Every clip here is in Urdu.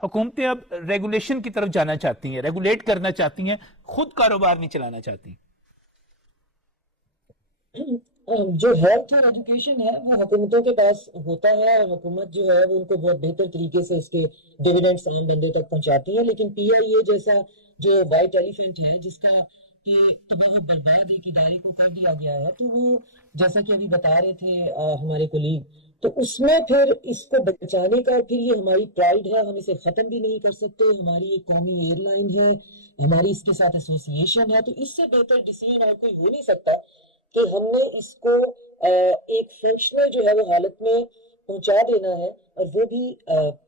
حکومتیں اب ریگولیشن کی طرف جانا چاہتی ہیں، ریگولیٹ کرنا چاہتی ہیں، خود کاروبار نہیں چلانا چاہتی. جو ہیلتھ اور ایجوکیشن ہے وہ حکومتوں کے پاس ہوتا ہے، اور حکومت جو ہے وہ ان کو بہت بہتر طریقے سے اس کے ڈویڈنڈس عام بندے تک پہنچاتی ہے. لیکن پی آئی اے جیسا جو وائٹ ایلیفینٹ ہے، جس کا کہ تباہ و برباد ایک ادارے کو کر دیا گیا ہے، تو وہ جیسا کہ ابھی بتا رہے تھے ہمارے کولیگ، تو اس میں پھر اس کو بچانے کا پھر یہ ہماری پرائیڈ ہے، ہم اسے ختم بھی نہیں کر سکتے. ہماری ایک قومی ایئر لائن ہے، ہماری اس کے ساتھ ایسوسیشن ہے، تو اس سے بہتر ڈیسیژن اور کوئی ہو نہیں سکتا کہ ہم نے اس کو ایک فنکشنل جو ہے وہ حالت میں پہنچا دینا ہے. اور وہ بھی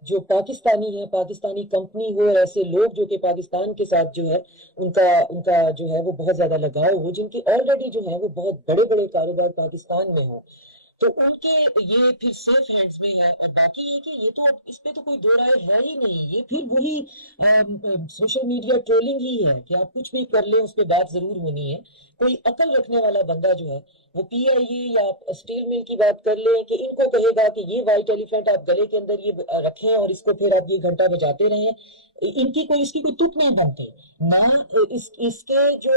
جو پاکستانی ہے، پاکستانی کمپنی ہو، اور ایسے لوگ جو کہ پاکستان کے ساتھ جو ہے ان کا جو ہے وہ بہت زیادہ لگاؤ ہو، جن کی آلریڈی جو ہے وہ بہت بڑے بڑے کاروبار پاکستان میں ہوں، تو ان کے یہ پھر سیف ہینڈز میں ہے. اور باقی یہ کہ یہ تو اب اس پہ تو کوئی دو رائے ہے ہی نہیں، یہ پھر وہی سوشل میڈیا ٹرولنگ ہی ہے کہ آپ کچھ بھی کر لیں اس پہ بات ضرور ہونی ہے. کوئی عقل رکھنے والا بندہ جو ہے وہ پی آئی اے یا اسٹیل مل کی بات کر لیں کہ ان کو کہے گا کہ یہ وائٹ ایلیفینٹ آپ گلے کے اندر یہ رکھیں اور اس کو پھر آپ یہ گھنٹہ بجاتے رہیں، ان کی کوئی اس کی کوئی تک نہیں بنتی. نہ اس کے جو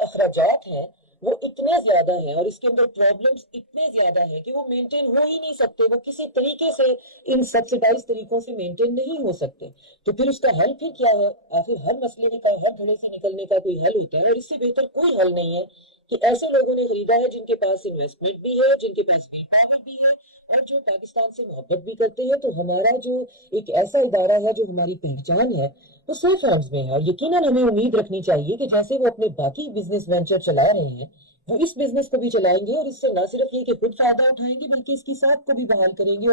اخراجات ہیں وہ اتنے زیادہ ہیں، اور اس کے اندر پرابلمز اتنے زیادہ ہیں کہ وہ مینٹین ہو ہی نہیں سکتے، وہ کسی طریقے سے ان سبسیڈائز طریقوں سے مینٹین نہیں ہو سکتے. تو پھر اس کا حل پھر کیا ہے؟ آخر ہر مسئلے کا، ہر گھڑے سے نکلنے کا کوئی حل ہوتا ہے، اور اس سے بہتر کوئی حل نہیں ہے کہ ایسے لوگوں نے خریدا ہے جن کے پاس انویسٹمنٹ بھی ہے، جن کے پاس ویل پاور بھی ہے، اور جو پاکستان سے محبت بھی کرتے ہیں. تو ہمارا جو ایک ایسا ادارہ ہے جو ہماری پہچان ہے وہ سیف ہینڈز میں ہے. اور یقیناً ہمیں امید رکھنی چاہیے کہ جیسے وہ اپنے باقی بزنس وینچر چلا رہے ہیں، وہ اس بزنس کو بھی چلائیں گے، اور اس سے نہ صرف یہ کہ خود فائدہ اٹھائیں گے بلکہ اس کی ساتھ کو بھی بحال کریں گے.